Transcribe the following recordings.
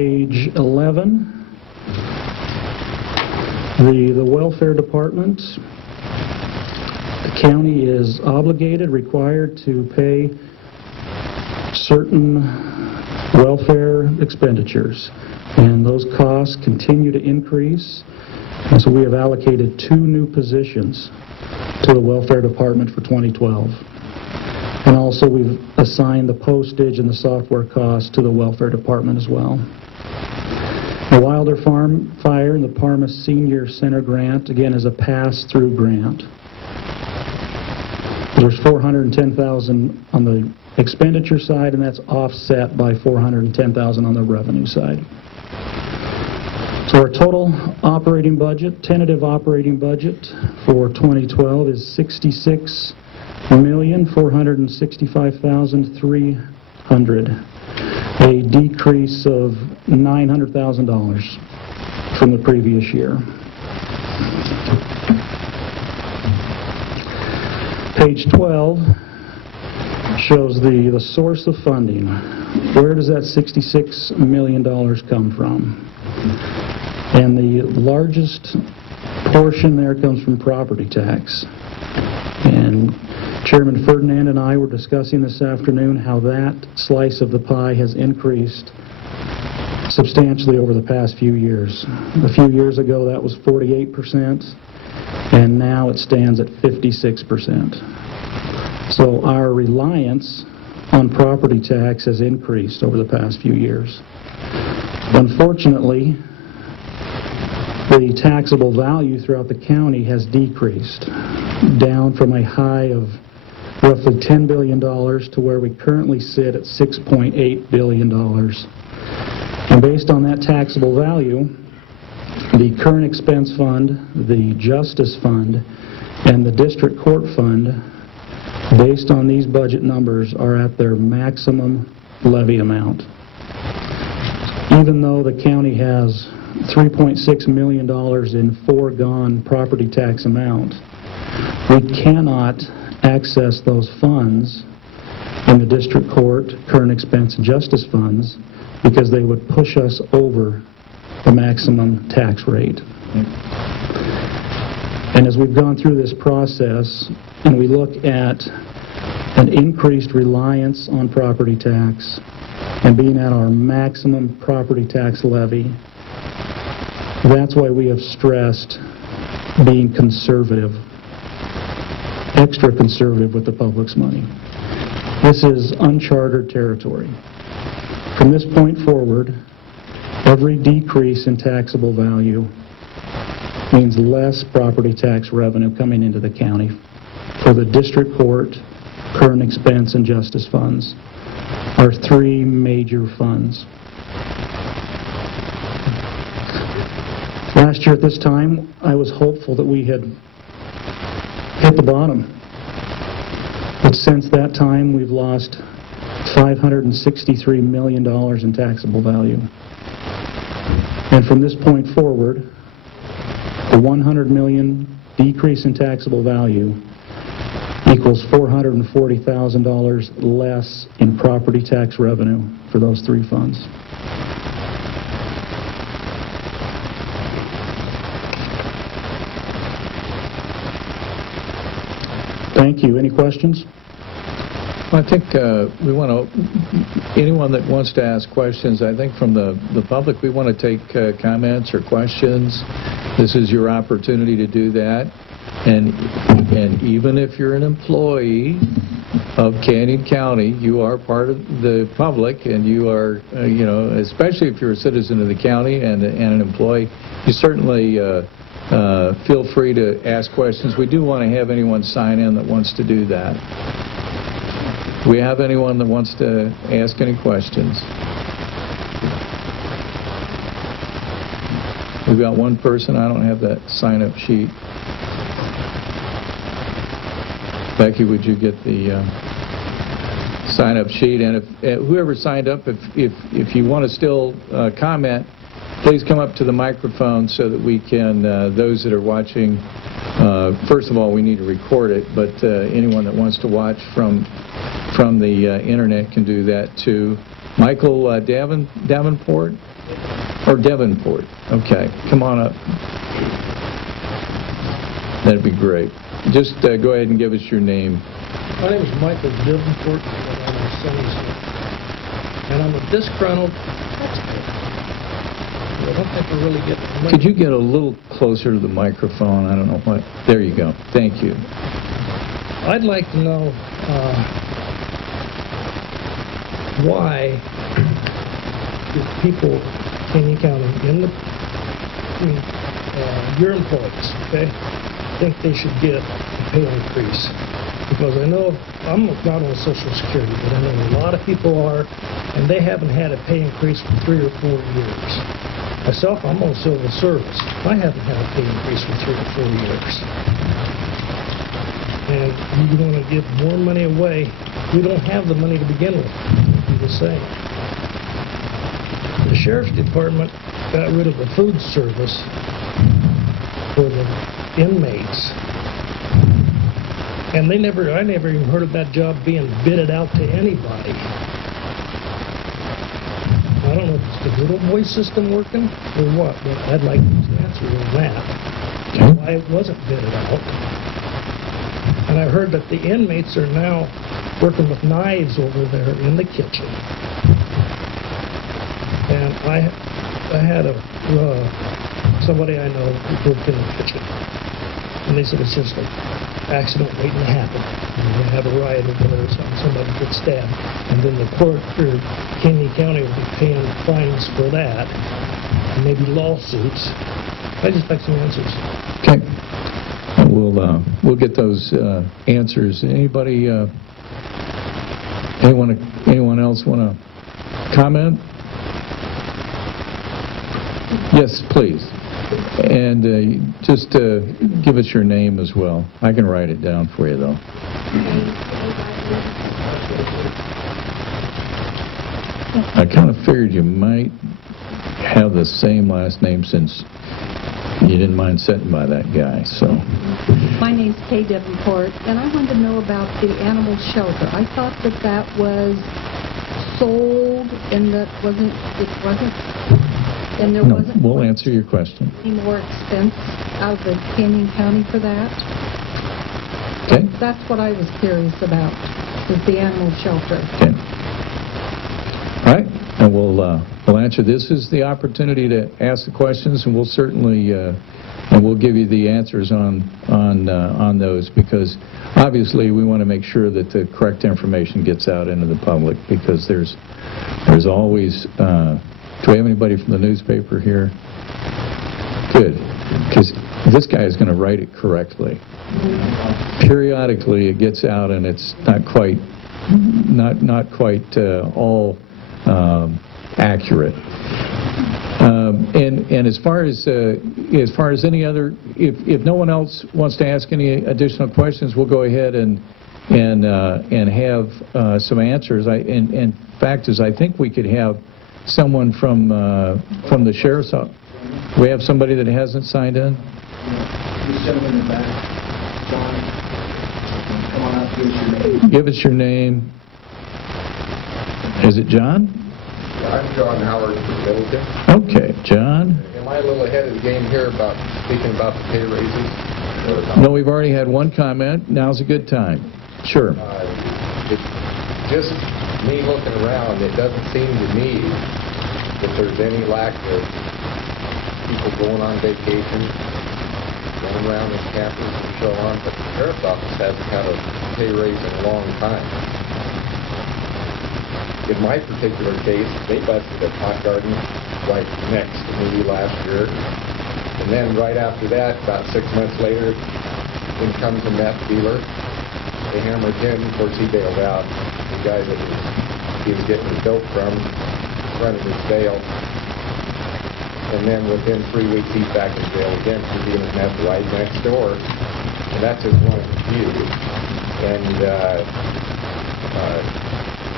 Page 11, the welfare department. The county is obligated, required to pay certain welfare expenditures, and those costs continue to increase. And so we have allocated 2 new positions to the welfare department for 2012. And also we've assigned the postage and the software costs to the welfare department as well. The Wilder Farm Fire and the Parma Senior Center grant, again, is a pass-through grant. There's $410,000 on the expenditure side, and that's offset by $410,000 on the revenue side. So our total operating budget, tentative operating budget for 2012 is $66,465,300, a decrease of $900,000 from the previous year. Page 12 shows the source of funding. Where does that $66 million come from? And the largest portion there comes from property tax. And Chairman Ferdinand and I were discussing this afternoon how that slice of the pie has increased substantially over the past few years. A few years ago that was 48%, and now it stands at 56%. So our reliance on property tax has increased over the past few years. Unfortunately, the taxable value throughout the county has decreased, down from a high of roughly $10 billion to where we currently sit at $6.8 billion. And based on that taxable value, the current expense fund, the justice fund, and the district court fund, based on these budget numbers, are at their maximum levy amount. Even though the county has $3.6 million in foregone property tax amount, we cannot access those funds in the district court, current expense, and justice funds because they would push us over the maximum tax rate. And as we've gone through this process and we look at an increased reliance on property tax and being at our maximum property tax levy, that's why we have stressed being conservative, extra conservative with the public's money. This is uncharted territory. From this point forward, every decrease in taxable value means less property tax revenue coming into the county for the district court, current expense, and justice funds, our 3 major funds. Last year at this time, I was hopeful that we had hit the bottom. But since that time, we've lost $563 million in taxable value. And from this point forward, the $100 million decrease in taxable value equals $440,000 less in property tax revenue for those 3 funds. Thank you. Any questions? I think we want to, anyone that wants to ask questions, I think from the public, we want to take comments or questions. This is your opportunity to do that. And even if you're an employee of Canyon County, you are part of the public, and you are, you know, especially if you're a citizen of the county and an employee, you certainly feel free to ask questions. We do want to have anyone sign in that wants to do that. Do we have anyone that wants to ask any questions? We've got one person. I don't have that sign-up sheet. Becky, would you get the sign-up sheet? And if whoever signed up, if you want to still comment, please come up to the microphone so that we can, those that are watching, first of all, we need to record it, but anyone that wants to watch from the internet can do that too. Michael Davenport? Or Devonport. Okay, come on up. That'd be great. Just go ahead and give us your name. My name is Michael Davenport, and I'm a Sunny's, and I'm a disgruntled taxpayer. I don't think we're really getting money. Could you get a little closer to the microphone? I don't know what. There you go. Thank you. I'd like to know why do people in Canyon County, your employees, okay, think they should get a pay increase. Because I know, I'm not on Social Security, but I know a lot of people are, and they haven't had a pay increase for 3 or 4 years. Myself, I'm on civil service. I haven't had a pay increase for 3 or 4 years. And you want to give more money away. We don't have the money to begin with. It'll be the same. The Sheriff's Department got rid of the food service for the inmates. And I never even heard of that job being bidded out to anybody. I don't know if it's the little boy system working or what, but I'd like to answer on that. Why it wasn't bidded out. And I heard that the inmates are now working with knives over there in the kitchen. And I had somebody I know who worked in the kitchen. And they said it's just an accident waiting to happen. You have a riot over there or something, somebody gets stabbed. And then the court, or Canyon County will be paying fines for that. And maybe lawsuits. I just like some answers. Okay. We'll get those answers. Anyone else want to comment? Yes, please. And just give us your name as well. I can write it down for you, though. I kind of figured you might have the same last name since you didn't mind sitting by that guy, so. My name's Kay Davenport, and I wanted to know about the animal shelter. I thought that was sold, and it wasn't, and there wasn't... We'll answer your question. Any more expense out of the Canyon County for that? Okay. That's what I was curious about, is the animal shelter. Okay. All right, and we'll answer. This is the opportunity to ask the questions, and we'll certainly and we'll give you the answers on those, because obviously we want to make sure that the correct information gets out into the public, because there's always. Do we have anybody from the newspaper here? Good, because this guy is going to write it correctly. Periodically, it gets out, and it's not quite all accurate. And as far as any other, if no one else wants to ask any additional questions, we'll go ahead and have some answers. In fact, I think we could have someone from the sheriff's office. We have somebody that hasn't signed in. This gentleman in the back, John, come on up, give us your name. Give us your name. Is it John? I'm John Howard from Middleton. Okay, John. Am I a little ahead of the game here about speaking about the pay raises? No, we've already had one comment. Now's a good time. Sure. It's just me looking around. It doesn't seem to me that there's any lack of people going on vacation, going around in campers and so on, but the sheriff's office hasn't had a pay raise in a long time. In my particular case, they busted a pot garden right next to me last year. And then right after that, about 6 months later, in comes a meth dealer. They hammered him. Of course, he bailed out. The guy that he was getting his dope from running his bail. And then within 3 weeks, he's back in jail again for dealing meth right next door. And that's just one of the few. And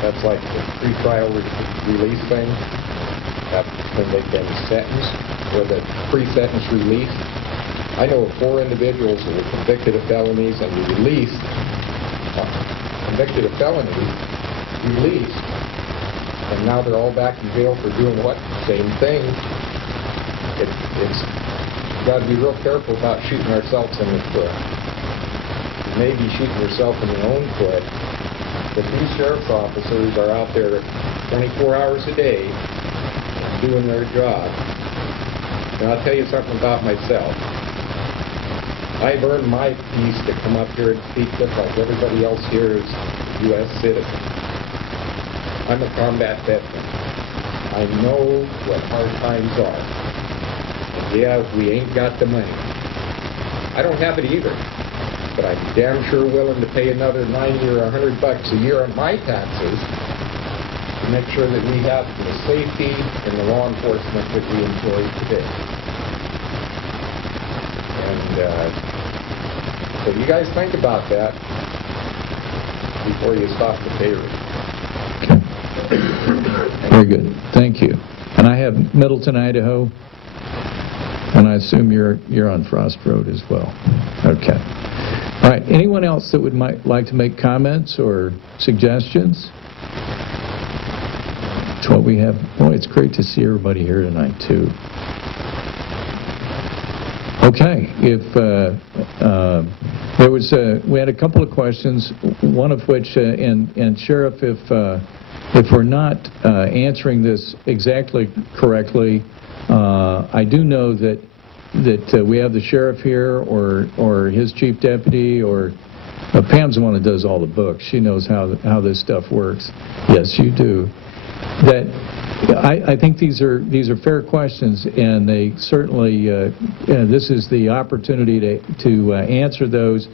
that's like the pre-trial release thing. That's when they've been sentenced with a pre-sentence release. I know of 4 individuals that were convicted of felonies and were released, convicted of felonies, released, and now they're all back in jail for doing what? Same thing. it's got to be real careful about shooting ourselves in the foot. Maybe shooting yourself in the own foot, but these sheriff's officers are out there 24 hours a day doing their job. And I'll tell you something about myself. I've earned my piece to come up here and speak just like everybody else here is U.S. citizen. I'm a combat veteran. I know what hard times are. And yeah, we ain't got the money. I don't have it either. But I'm damn sure willing to pay another $90 or $100 a year on my taxes to make sure that we have the safety and the law enforcement that we enjoy today. And so you guys think about that before you stop the pay rate. Very good. Thank you. And I have Middleton, Idaho, and I assume you're on Frost Road as well. Okay. All right. Anyone else that would like to make comments or suggestions? That's what we have. Boy, it's great to see everybody here tonight, too. Okay. If we had a couple of questions, one of which, and Sheriff, if we're not answering this exactly correctly, I do know that we have the sheriff here or his chief deputy or Pam's the one that does all the books. She knows how this stuff works. Yes, you do. That I think these are fair questions, and they certainly this is the opportunity to answer those.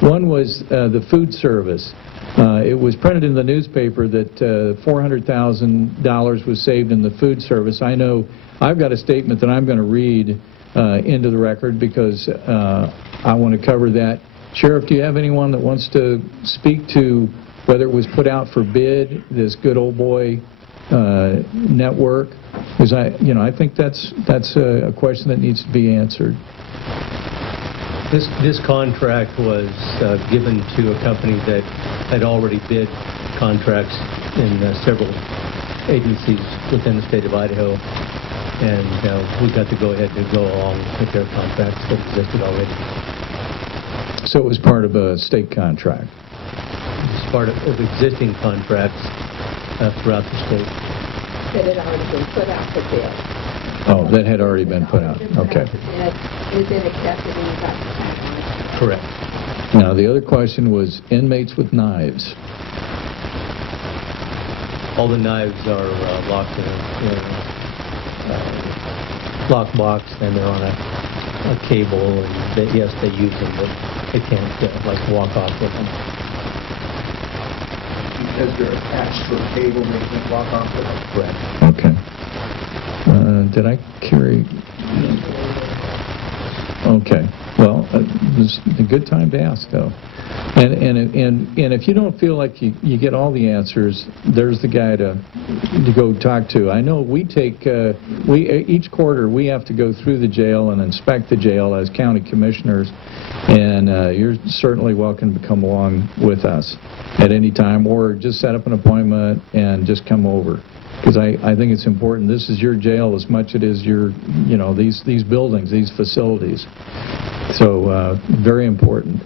One was the food service. It was printed in the newspaper that $400,000 was saved in the food service. I know I've got a statement that I'm going to read into the record because I want to cover that. Sheriff, do you have anyone that wants to speak to whether it was put out for bid, this good old boy network? Because I think that's a question that needs to be answered. This contract was given to a company that had already bid contracts in several agencies within the state of Idaho, and we got to go ahead and go along with their contracts that existed already. So it was part of a state contract? It's part of existing contracts throughout the state. That had already been put out for bid. Oh, that had already been put out. Okay. It's been accepted and got the timeline. Correct. Now, the other question was inmates with knives. All the knives are locked in a lock box, and they're on a cable, and yes, they use them, but they can't walk off with them. Because they're attached to a cable, they can't walk off with them. Correct. Okay. Did I carry? Okay. Well, it's a good time to ask, though. And if you don't feel like you get all the answers, there's the guy to go talk to. I know we take each quarter we have to go through the jail and inspect the jail as county commissioners, and you're certainly welcome to come along with us at any time, or just set up an appointment and just come over. Because I think it's important. This is your jail as much as it is your, these buildings, these facilities. So very important.